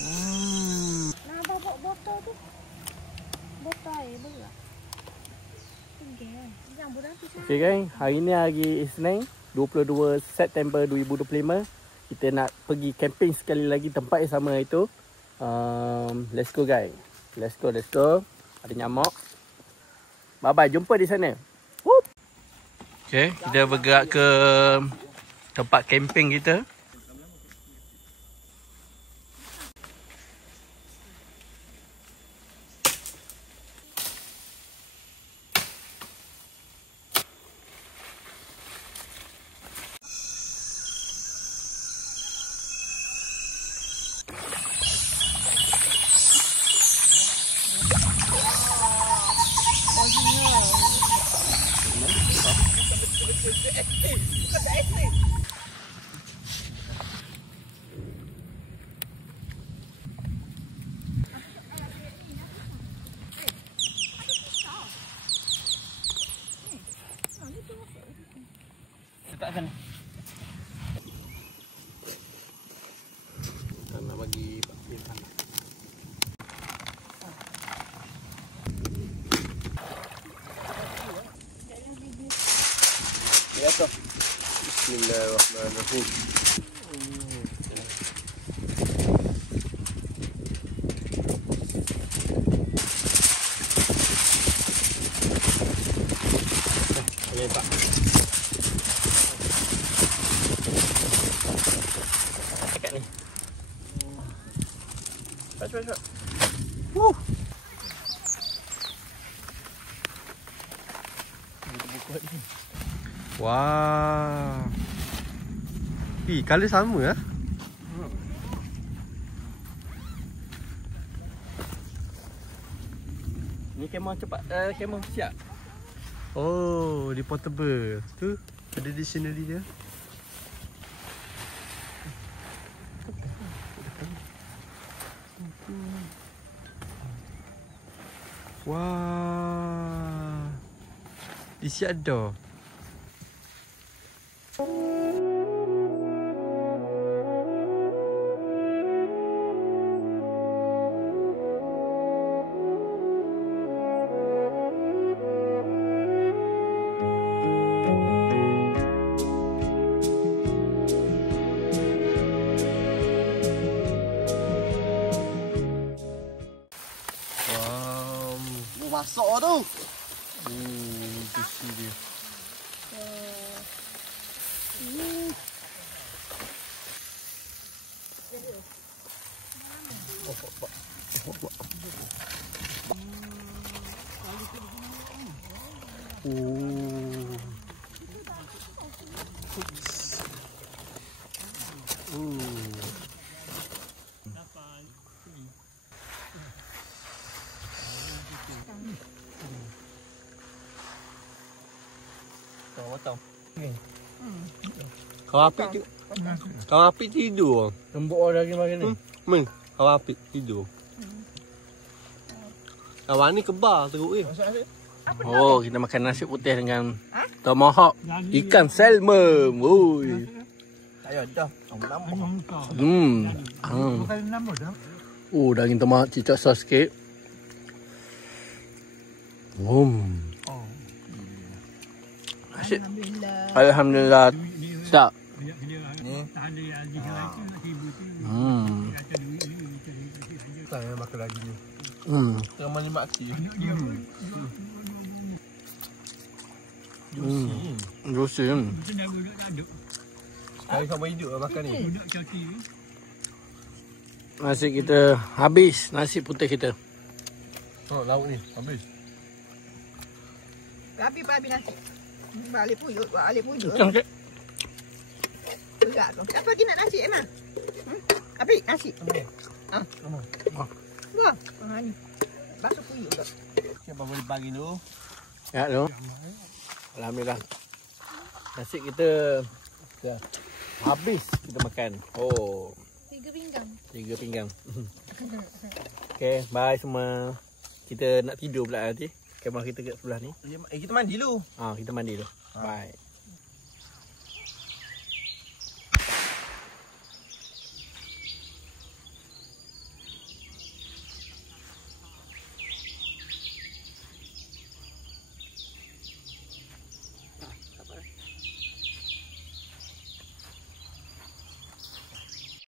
Nah, bawa botol tu. Botol air berat. Okay guys, hari ni hari Isnin 22 September 2025. Kita nak pergi camping sekali lagi tempat yang sama itu. Let's go guys. Let's go. Ada nyamuk. Bye bye, jumpa di sana. Whoop. Okay, kita bergerak ke tempat camping kita. Letak sana. Nak bagi pakcik sana. Ya tu. Bismillahirrahmanirrahim. Okey Pak. Dekat ni. Cepat. Wah. Color sama ya? Ni kemah cepat, kemah siap. Oh, di portable. Tu ada dictionary dia. Wah. Disiap dah. Masuk tu. Besi dia. Kau apik tidur. Lembut orang lagi makan ni. Men, kau apik tidur. Kawan ni kebar teruk ni. Oh, kita makan nasi putih dengan tomahawk ikan salmon. Oi. Ayo dah. Oh, daging tomahawk cicak sos sikit. Asyik. Alhamdulillah. Sedap. Tak payah makan lagi ni. Ramai ni maksi. Juicy. Sekali sama hidup lah makan ni. Nasi kita habis, nasi putih kita. Oh, lauk ni habis. Habis nasi. Balik puyuk. Ikan ke? Berat tu. Apa lagi nak nasi, Emma? Habis nasi. Wah, ni. Basuh puyuk tu. Siapa boleh bagi dulu? Ya, tu. Alhamdulillah. Nasi kita dah habis kita makan. Oh. 3 pinggang. 3 pinggang. Okay, bye semua. Kita nak tidur pula nanti. Kemah kita kat sebelah ni. Kita mandi dulu. Kita mandi dulu. Bye.